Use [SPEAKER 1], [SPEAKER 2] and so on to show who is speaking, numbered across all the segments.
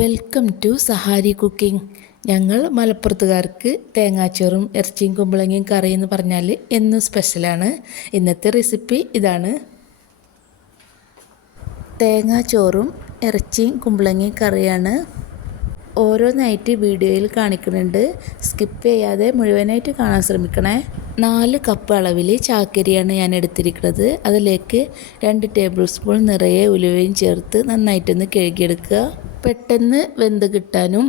[SPEAKER 1] Welcome to Sahari cooking ഞങ്ങൾ മലപ്പുറത്തുകാർക്ക് തേങ്ങാച്ചോറും ഇറച്ചിയും കുമ്പളങ്ങയും കറി എന്ന് പറഞ്ഞാൽ എന്നും സ്പെഷ്യലാണ് ഇന്നത്തെ റെസിപ്പി ഇതാണ് തേങ്ങാച്ചോറും ഇറച്ചിയും കുമ്പളങ്ങയും കറിയാണ് ഓരോ നൈറ്റ് വീഡിയോയിൽ കാണിക്കുന്നുണ്ട്. സ്കിപ്പ് ചെയ്യാതെ മുഴുവനായിട്ട് കാണാൻ ശ്രമിക്കണേ. നാല് കപ്പ് അളവിൽ ചാക്കരിയാണ് ഞാൻ എടുത്തിരിക്കുന്നത്. അതിലേക്ക് രണ്ട് ടേബിൾ സ്പൂൺ നിറയെ ഉലുവയും ചേർത്ത് നന്നായിട്ടൊന്ന് കഴുകിയെടുക്കുക. പെട്ടെന്ന് വെന്ത് കിട്ടാനും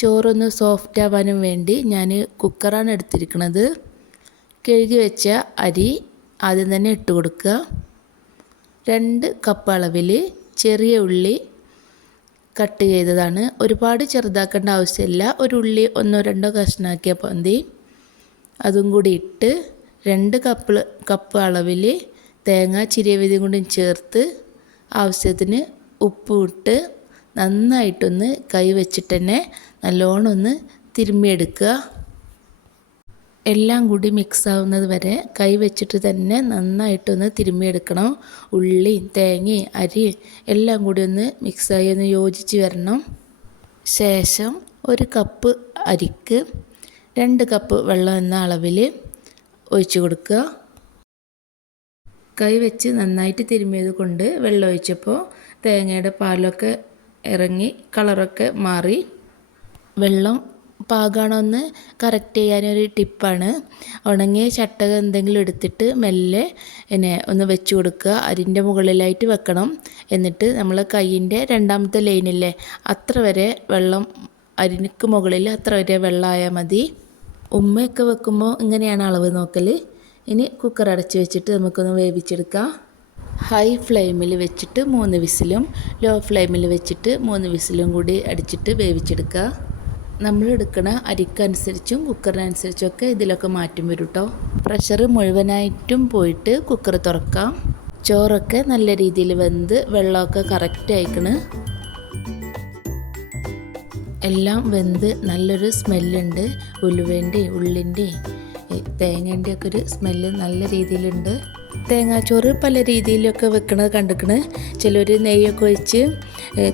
[SPEAKER 1] ചോറൊന്ന് സോഫ്റ്റ് ആവാനും വേണ്ടി ഞാൻ കുക്കറാണ് എടുത്തിരിക്കുന്നത്. കഴുകി വെച്ച അരി ആദ്യം തന്നെ ഇട്ട് കൊടുക്കുക. രണ്ട് കപ്പ് അളവിൽ ചെറിയ ഉള്ളി കട്ട് ചെയ്തതാണ്. ഒരുപാട് ചെറുതാക്കേണ്ട ആവശ്യമില്ല. ഒരു ഉള്ളി ഒന്നോ രണ്ടോ കഷ്ണാക്കിയാൽ മതി അതും കൂടി ഇട്ട് രണ്ട് കപ്പ് കപ്പ് അളവിൽ തേങ്ങ ചിരിയവിധി കൂടി ചേർത്ത് ആവശ്യത്തിന് ഉപ്പും ഇട്ട് നന്നായിട്ടൊന്ന് കൈ വെച്ചിട്ട് തന്നെ നല്ലോണം ഒന്ന് തിരുമ്മിയെടുക്കുക. എല്ലാം കൂടി മിക്സ് ആവുന്നത് വരെ കൈ വെച്ചിട്ട് തന്നെ നന്നായിട്ടൊന്ന് തിരുമ്മിയെടുക്കണം. ഉള്ളി തേങ്ങയും അരി എല്ലാം കൂടി ഒന്ന് മിക്സായി ഒന്ന് യോജിച്ച് വരണം. ശേഷം ഒരു കപ്പ് അരിക്ക് രണ്ട് കപ്പ് വെള്ളം എന്ന അളവിൽ ഒഴിച്ച് കൊടുക്കുക. കൈ വെച്ച് നന്നായിട്ട് തിരുമ്മിയത് കൊണ്ട് വെള്ളം ഒഴിച്ചപ്പോൾ തേങ്ങയുടെ പാലൊക്കെ ഇറങ്ങി കളറൊക്കെ മാറി. വെള്ളം പാകമാണോ എന്ന് കറക്റ്റ് ചെയ്യാനൊരു ടിപ്പാണ്. ഉണങ്ങിയ ചട്ടക എന്തെങ്കിലും എടുത്തിട്ട് മെല്ലെ പിന്നെ ഒന്ന് വെച്ച് കൊടുക്കുക. അരിന്റെ മുകളിലായിട്ട് വെക്കണം. എന്നിട്ട് നമ്മൾ കൈയിന്റെ രണ്ടാമത്തെ ലൈനില്ലേ അത്ര വരെ വെള്ളം അരിക്ക് മുകളിൽ അത്ര വരെ വെള്ളമായാൽ മതി. ഉമ്മയൊക്കെ വെക്കുമ്പോൾ ഇങ്ങനെയാണ് അളവ് നോക്കൽ ഇനി കുക്കർ അടച്ച് വെച്ചിട്ട് നമുക്കൊന്ന് വേവിച്ചെടുക്കാം. ഹൈ ഫ്ലെയിമിൽ വെച്ചിട്ട് മൂന്ന് വിസിലും ലോ ഫ്ലെയിമിൽ വെച്ചിട്ട് മൂന്ന് വിസിലും കൂടി അടിച്ചിട്ട് വേവിച്ചെടുക്കുക. നമ്മൾ എടുക്കുന്ന അരിക്കനുസരിച്ചും കുക്കറിനനുസരിച്ചും ഒക്കെ ഇതിലൊക്കെ മാറ്റം വരും കേട്ടോ പ്രഷർ മുഴുവനായിട്ടും പോയിട്ട് കുക്കർ തുറക്കാം. ചോറൊക്കെ നല്ല രീതിയിൽ വെന്ത് വെള്ളമൊക്കെ കറക്റ്റ് അയക്കണ് എല്ലാം വെന്ത് നല്ലൊരു സ്മെല്ലുണ്ട്. ഉലുവേന്റെയും ഉള്ളിന്റെയും തേങ്ങേന്റെ ഒക്കെ ഒരു സ്മെല്ല് നല്ല രീതിയിലുണ്ട്. തേങ്ങാച്ചോറ് പല രീതിയിലൊക്കെ വെക്കണത് കണ്ടിക്കണ്. ചിലർ നെയ്യൊക്കെ ഒഴിച്ച്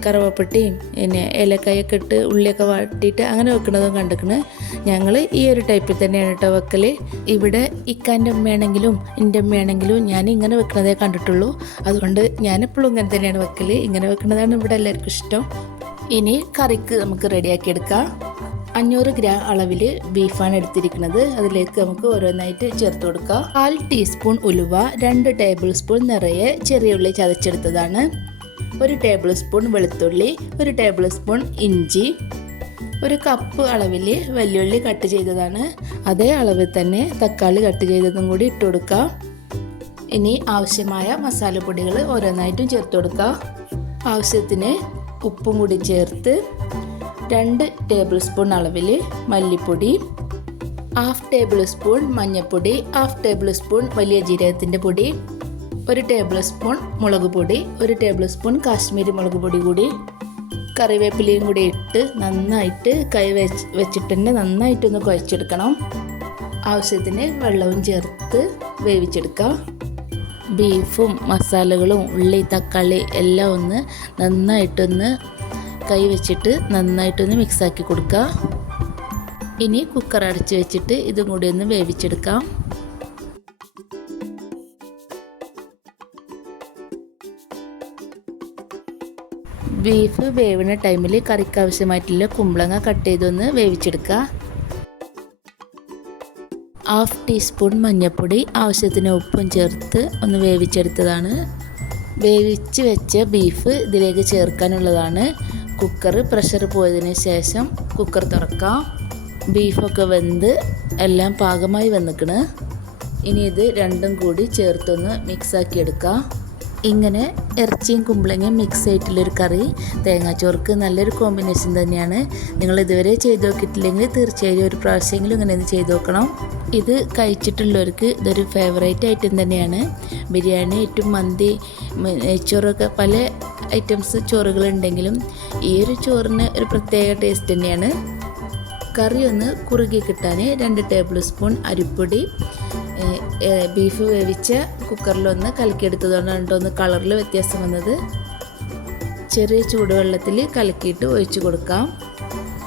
[SPEAKER 1] കറുവപ്പട്ടിയും പിന്നെ ഏലക്കായൊക്കെ ഇട്ട് ഉള്ളിയൊക്കെ വാട്ടിയിട്ട് അങ്ങനെ വെക്കണതും കണ്ടിക്കണ്. ഞങ്ങൾ ഈ ഒരു ടൈപ്പിൽ തന്നെയാണ് കേട്ടോ വെക്കൽ ഇവിടെ ഇക്കാന്റെ അമ്മയാണെങ്കിലും എന്റെ അമ്മയാണെങ്കിലും ഞാൻ ഇങ്ങനെ വെക്കണതേ കണ്ടിട്ടുള്ളൂ. അതുകൊണ്ട് ഞാനെപ്പോഴും ഇങ്ങനെ തന്നെയാണ് വെക്കൽ ഇങ്ങനെ വെക്കുന്നതാണ് ഇവിടെ എല്ലാവർക്കും ഇഷ്ടം. ഇനി കറിക്ക് നമുക്ക് റെഡിയാക്കി എടുക്കാം. അഞ്ഞൂറ് ഗ്രാം അളവിൽ ബീഫാണ് എടുത്തിരിക്കുന്നത്. അതിലേക്ക് നമുക്ക് ഓരോന്നായിട്ട് ചേർത്ത് കൊടുക്കാം. കാൽ ടീസ്പൂൺ ഉലുവ രണ്ട് ടേബിൾ സ്പൂൺ നിറയെ ചെറിയ ഉള്ളി ചതച്ചെടുത്തതാണ്. ഒരു ടേബിൾ സ്പൂൺ വെളുത്തുള്ളി ഒരു ടേബിൾ സ്പൂൺ ഇഞ്ചി. ഒരു കപ്പ് അളവിൽ വെല്ലുള്ളി കട്ട് ചെയ്തതാണ്. അതേ അളവിൽ തന്നെ തക്കാളി കട്ട് ചെയ്തതും കൂടി ഇട്ട് കൊടുക്കാം. ഇനി ആവശ്യമായ മസാലപ്പൊടികൾ ഓരോന്നായിട്ടും ചേർത്ത് കൊടുക്കാം. ആവശ്യത്തിന് ഉപ്പും കൂടി ചേർത്ത് രണ്ട് ടേബിൾ സ്പൂൺ അളവിൽ മല്ലിപ്പൊടി ഹാഫ് ടേബിൾ സ്പൂൺ മഞ്ഞൾപ്പൊടി ഹാഫ് ടേബിൾ സ്പൂൺ വലിയ ജീരകത്തിന്റെ പൊടി ഒരു ടേബിൾ സ്പൂൺ മുളക് പൊടി ഒരു ടേബിൾ സ്പൂൺ കാശ്മീരി മുളക് പൊടി കൂടി കറിവേപ്പിലയും കൂടി ഇട്ട് നന്നായിട്ട് കൈ വെച്ച് വെച്ചിട്ട് തന്നെ നന്നായിട്ടൊന്ന് കുഴച്ചെടുക്കണം. ആവശ്യത്തിന് വെള്ളവും ചേർത്ത് വേവിച്ചെടുക്കാം ബീഫും മസാലകളും ഉള്ളി തക്കാളി എല്ലാം ഒന്ന് നന്നായിട്ടൊന്ന് കൈ വെച്ചിട്ട് നന്നായിട്ടൊന്ന് മിക്സാക്കി കൊടുക്കുക ഇനി കുക്കർ അടച്ച് വെച്ചിട്ട് ഇതും കൂടി ഒന്ന് വേവിച്ചെടുക്കാം. ബീഫ് വേവുന്ന ടൈമിൽ കറിക്ക് ആവശ്യമായിട്ടുള്ള കുമ്പളങ്ങ കട്ട് ചെയ്തൊന്ന് വേവിച്ചെടുക്കുക ഹാഫ് ടീസ്പൂൺ മഞ്ഞൾപ്പൊടി ആവശ്യത്തിന് ഉപ്പും ചേർത്ത് ഒന്ന് വേവിച്ചെടുത്തതാണ്. വേവിച്ച് വെച്ച ബീഫ് ഇതിലേക്ക് ചേർക്കാനുള്ളതാണ്. കുക്കർ പ്രഷർ പോയതിന് ശേഷം കുക്കർ തുറക്കാം. ബീഫൊക്കെ വെന്ത് എല്ലാം പാകമായി വന്നിക്കണ്. ഇനി ഇത് രണ്ടും കൂടി ചേർത്തൊന്ന് മിക്സാക്കി എടുക്കാം. ഇങ്ങനെ ഇറച്ചിയും കുമ്പളങ്ങയും മിക്സ് ആയിട്ടുള്ളൊരു കറി. തേങ്ങാച്ചോർക്ക് നല്ലൊരു കോമ്പിനേഷൻ തന്നെയാണ്. നിങ്ങൾ ഇതുവരെ ചെയ്ത് നോക്കിയിട്ടില്ലെങ്കിൽ തീർച്ചയായും ഒരു പ്രാവശ്യമെങ്കിലും ഇങ്ങനെ ഒന്ന് ചെയ്ത് നോക്കണം. ഇത് കഴിച്ചിട്ടുള്ളവർക്ക് ഇതൊരു ഫേവറേറ്റ് ഐറ്റം തന്നെയാണ്. ബിരിയാണി ഏറ്റവും മന്തി നെയ്ച്ചോറൊക്കെ പല ഐറ്റംസ് ചോറുകളുണ്ടെങ്കിലും ഈ ഒരു ചോറിന് ഒരു പ്രത്യേക ടേസ്റ്റ് തന്നെയാണ്. കറി ഒന്ന് കുറുകി കിട്ടാൻ രണ്ട് ടേബിൾ സ്പൂൺ അരിപ്പൊടി ബീഫ് വേവിച്ച കുക്കറിലൊന്ന് കലക്കിയെടുത്തതുകൊണ്ടാണ് കേട്ടോ ഒന്ന് കളറിൽ വ്യത്യാസം വന്നത്. ചെറിയ ചൂടുവെള്ളത്തിൽ കലക്കിയിട്ട് ഒഴിച്ചു കൊടുക്കാം.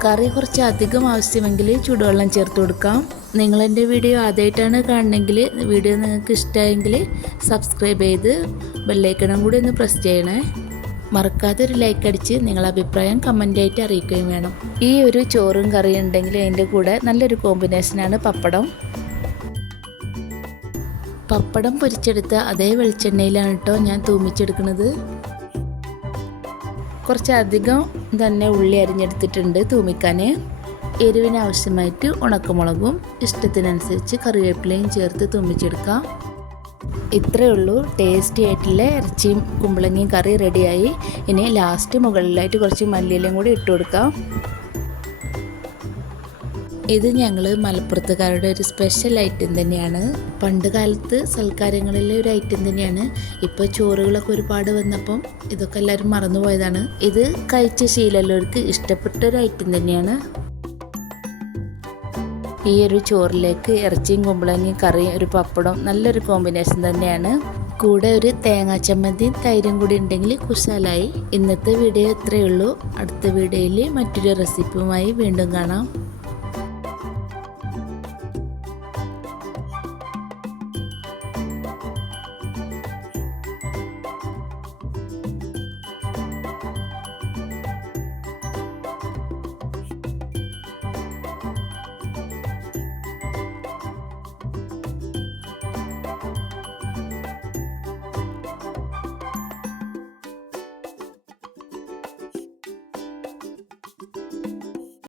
[SPEAKER 1] കറി കുറച്ച് അധികം ആവശ്യമെങ്കിൽ ചൂടുവെള്ളം ചേർത്ത് കൊടുക്കാം. നിങ്ങളെന്റെ വീഡിയോ ആദ്യമായിട്ടാണ് കാണണമെങ്കിൽ വീഡിയോ നിങ്ങൾക്ക് ഇഷ്ടമായെങ്കിൽ സബ്സ്ക്രൈബ് ചെയ്ത് ബെല്ലൈക്കണം കൂടി ഒന്ന് പ്രസ് ചെയ്യണേ. മറക്കാതെ ഒരു ലൈക്ക് അടിച്ച് നിങ്ങളെ അഭിപ്രായം കമന്റായിട്ട് അറിയിക്കുകയും വേണം. ഈ ഒരു ചോറും കറിയും ഉണ്ടെങ്കിൽ അതിന്റെ കൂടെ നല്ലൊരു കോമ്പിനേഷനാണ് പപ്പടം. പപ്പടം പൊരിച്ചെടുത്ത അതേ വെളിച്ചെണ്ണയിലാണ് കേട്ടോ ഞാൻ തൂമിച്ചെടുക്കുന്നത്. കുറച്ചധികം തന്നെ ഉള്ളി അരിഞ്ഞെടുത്തിട്ടുണ്ട് തൂമിക്കാൻ എരിവിന് ആവശ്യമായിട്ട് ഉണക്കമുളകും ഇഷ്ടത്തിനനുസരിച്ച് കറിവേപ്പിലയും ചേർത്ത് തൂമിച്ചെടുക്കാം. ഇത്രയേ ഉള്ളൂ. ടേസ്റ്റി ആയിട്ടുള്ള ഇറച്ചിയും കുമ്പളങ്ങയും കറി റെഡിയായി. ഇനി ലാസ്റ്റ് മുകളിലായിട്ട് കുറച്ച് മല്ലിയിലയും കൂടി ഇട്ട് കൊടുക്കാം. ഇത് ഞങ്ങൾ മലപ്പുറത്തുകാരുടെ ഒരു സ്പെഷ്യൽ ഐറ്റം തന്നെയാണ്. പണ്ട് കാലത്ത് സൽക്കാരങ്ങളിലെ ഒരു ഐറ്റം തന്നെയാണ്. ഇപ്പോൾ ചോറുകളൊക്കെ ഒരുപാട് വന്നപ്പം ഇതൊക്കെ എല്ലാവരും മറന്നുപോയതാണ് ഇത് കഴിച്ച ശീലമുള്ളവർക്ക് ഇഷ്ടപ്പെട്ട ഒരു ഐറ്റം തന്നെയാണ്. ഈ ഒരു ചോറിലേക്ക് ഇറച്ചിയും കുമ്പളങ്ങയും കറിയും ഒരു പപ്പടം നല്ലൊരു കോമ്പിനേഷൻ തന്നെയാണ്. കൂടെ ഒരു തേങ്ങാ ചമ്മന്തി തൈരും കൂടി ഉണ്ടെങ്കിൽ കുശാലായി. ഇന്നത്തെ വീഡിയോ ഇത്രയേ ഉള്ളൂ. അടുത്ത വീഡിയോയിൽ മറ്റൊരു റെസിപ്പിയുമായി വീണ്ടും കാണാം.